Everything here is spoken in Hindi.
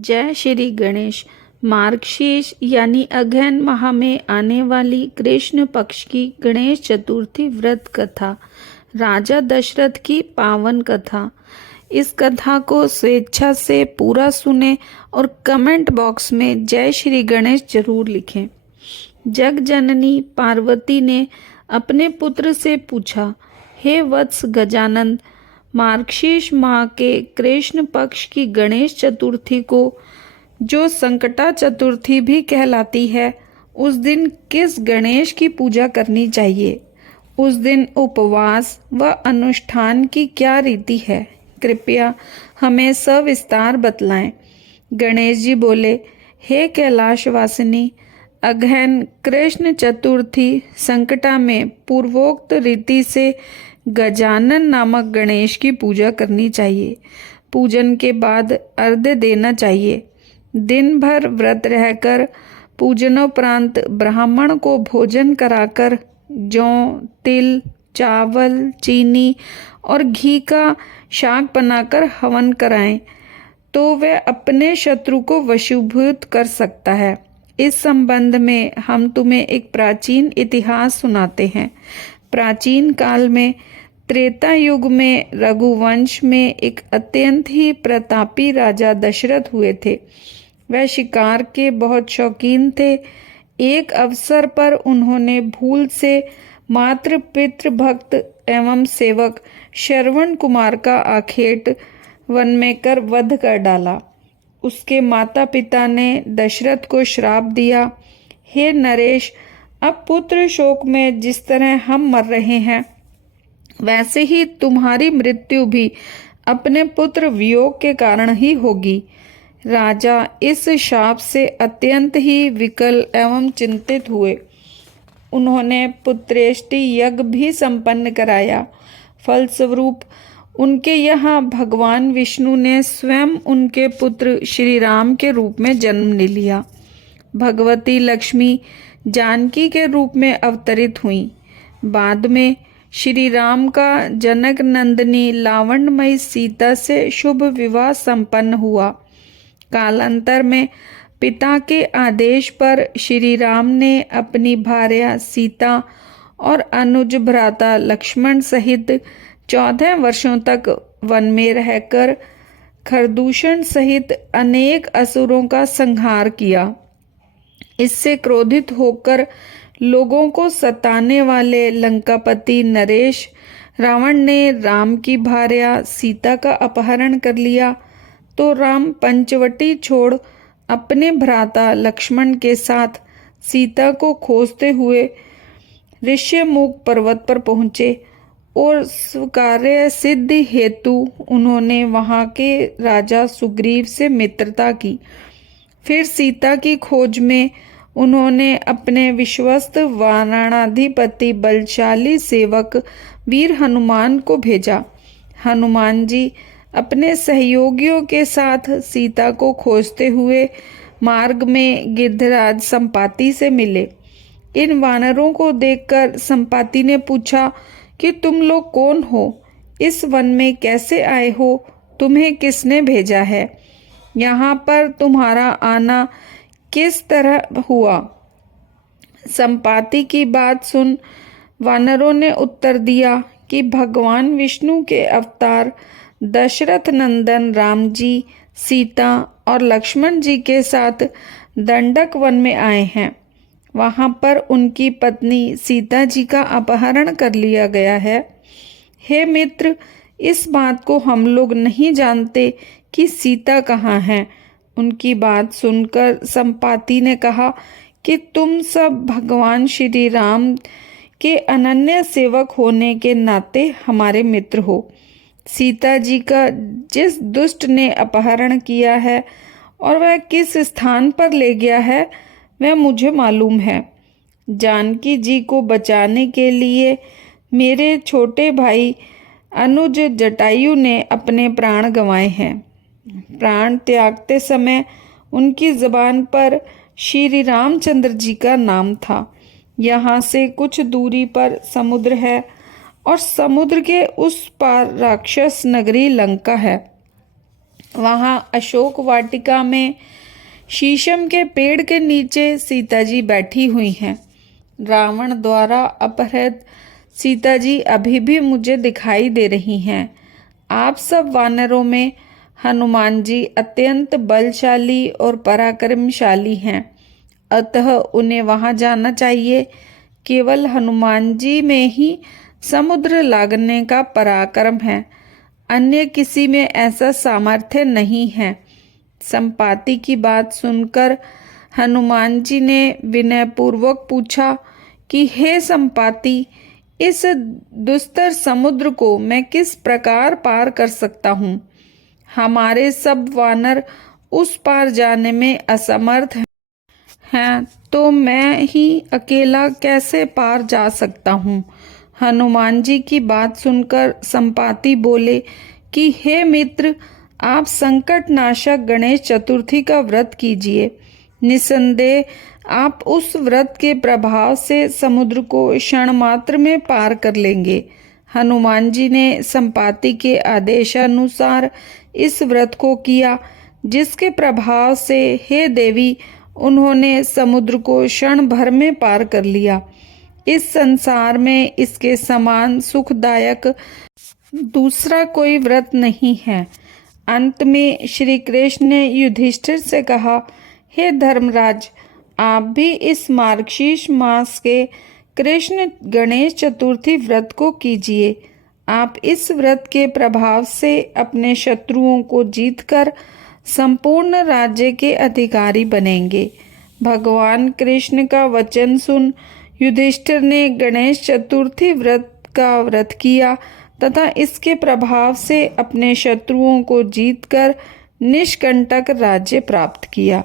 जय श्री गणेश। मार्गशीर्ष यानी अगहन माह में आने वाली कृष्ण पक्ष की गणेश चतुर्थी व्रत कथा राजा दशरथ की पावन कथा। इस कथा को स्वेच्छा से पूरा सुने और कमेंट बॉक्स में जय श्री गणेश जरूर लिखें। जग जननी पार्वती ने अपने पुत्र से पूछा, हे वत्स गजानन, मार्गशीर्ष माह के कृष्ण पक्ष की गणेश चतुर्थी को, जो संकटा चतुर्थी भी कहलाती है, उस दिन किस गणेश की पूजा करनी चाहिए? उस दिन उपवास व अनुष्ठान की क्या रीति है? कृपया हमें सविस्तार बतलाएं। गणेश जी बोले, हे कैलाश वासिनी, अगहन कृष्ण चतुर्थी संकटा में पूर्वोक्त रीति से गजानन नामक गणेश की पूजा करनी चाहिए। पूजन के बाद अर्घ्य देना चाहिए। दिन भर व्रत रहकर पूजनोपरांत ब्राह्मण को भोजन कराकर जौ, तिल, चावल, चीनी और घी का शाक बनाकर हवन कराएं तो वह अपने शत्रु को वशीभूत कर सकता है। इस संबंध में हम तुम्हें एक प्राचीन इतिहास सुनाते हैं। प्राचीन काल में त्रेता युग में रघुवंश में एक अत्यंत ही प्रतापी राजा दशरथ हुए थे। वह शिकार के बहुत शौकीन थे। एक अवसर पर उन्होंने भूल से मात्र पितृ भक्त एवं सेवक श्रवण कुमार का आखेट वन में कर वध कर डाला। उसके माता पिता ने दशरथ को श्राप दिया, हे नरेश, अब पुत्र शोक में जिस तरह हम मर रहे हैं, वैसे ही तुम्हारी मृत्यु भी अपने पुत्र वियोग के कारण ही होगी। राजा इस शाप से अत्यंत ही विकल एवं चिंतित हुए। उन्होंने पुत्रेष्टि यज्ञ भी संपन्न कराया। फलस्वरूप उनके यहाँ भगवान विष्णु ने स्वयं उनके पुत्र श्री राम के रूप में जन्म ले लिया। भगवती लक्ष्मी जानकी के रूप में अवतरित हुई। बाद में श्री राम का जनक नंदिनी लावण्यमयी सीता से शुभ विवाह संपन्न हुआ। कालांतर में पिता के आदेश पर श्री राम ने अपनी भार्या सीता और अनुज भ्राता लक्ष्मण सहित 14 वर्षों तक वन में रहकर खरदूषण सहित अनेक असुरों का संहार किया। इससे क्रोधित होकर लोगों को सताने वाले लंकापति नरेश रावण ने राम की भार्या सीता का अपहरण कर लिया तो राम पंचवटी छोड़ अपने भ्राता लक्ष्मण के साथ सीता को खोजते हुए ऋष्यमुख पर्वत पर पहुँचे और कार्य सिद्धि हेतु उन्होंने वहां के राजा सुग्रीव से मित्रता की। फिर सीता की खोज में उन्होंने अपने विश्वस्त वानराधिपति बलशाली सेवक वीर हनुमान को भेजा। हनुमान जी अपने सहयोगियों के साथ सीता को खोजते हुए मार्ग में गिद्धराज संपाति से मिले। इन वानरों को देखकर संपाति ने पूछा कि तुम लोग कौन हो? इस वन में कैसे आए हो? तुम्हें किसने भेजा है? यहाँ पर तुम्हारा आना किस तरह हुआ? संपाति की बात सुन वानरों ने उत्तर दिया कि भगवान विष्णु के अवतार दशरथ नंदन राम जी सीता और लक्ष्मण जी के साथ दंडक वन में आए हैं। वहां पर उनकी पत्नी सीता जी का अपहरण कर लिया गया है। हे मित्र, इस बात को हम लोग नहीं जानते कि सीता कहाँ है। उनकी बात सुनकर संपाति ने कहा कि तुम सब भगवान श्री राम के अनन्य सेवक होने के नाते हमारे मित्र हो। सीता जी का जिस दुष्ट ने अपहरण किया है और वह किस स्थान पर ले गया है, वह मुझे मालूम है। जानकी जी को बचाने के लिए मेरे छोटे भाई अनुज जटायु ने अपने प्राण गंवाए हैं। प्राण त्यागते समय उनकी जुबान पर श्री रामचंद्र जी का नाम था। यहाँ से कुछ दूरी पर समुद्र है और समुद्र के उस पार राक्षस नगरी लंका है। वहाँ अशोक वाटिका में शीशम के पेड़ के नीचे सीता जी बैठी हुई हैं। रावण द्वारा अपहृत सीता जी अभी भी मुझे दिखाई दे रही हैं। आप सब वानरों में हनुमान जी अत्यंत बलशाली और पराक्रमशाली हैं, अतः उन्हें वहां जाना चाहिए। केवल हनुमान जी में ही समुद्र लांघने का पराक्रम है, अन्य किसी में ऐसा सामर्थ्य नहीं है। संपाति की बात सुनकर हनुमान जी ने विनयपूर्वक पूछा कि हे संपाति, इस दुस्तर समुद्र को मैं किस प्रकार पार कर सकता हूँ? हमारे सब वानर उस पार जाने में असमर्थ हैं, तो मैं ही अकेला कैसे पार जा सकता हूँ? हनुमान जी की बात सुनकर संपाति बोले कि हे मित्र, आप संकट नाशक गणेश चतुर्थी का व्रत कीजिए। निसंदेह आप उस व्रत के प्रभाव से समुद्र को क्षण मात्र में पार कर लेंगे। हनुमान जी ने संपाति के आदेशानुसार इस व्रत को किया, जिसके प्रभाव से हे देवी, उन्होंने समुद्र को क्षण भर में पार कर लिया। इस संसार में इसके समान सुखदायक दूसरा कोई व्रत नहीं है। अंत में श्री कृष्ण ने युधिष्ठिर से कहा, हे धर्मराज, आप भी इस मार्गशीर्ष मास के कृष्ण गणेश चतुर्थी व्रत को कीजिए। आप इस व्रत के प्रभाव से अपने शत्रुओं को जीतकर संपूर्ण राज्य के अधिकारी बनेंगे। भगवान कृष्ण का वचन सुन युधिष्ठिर ने गणेश चतुर्थी व्रत का व्रत किया तथा इसके प्रभाव से अपने शत्रुओं को जीतकर निष्कंटक राज्य प्राप्त किया।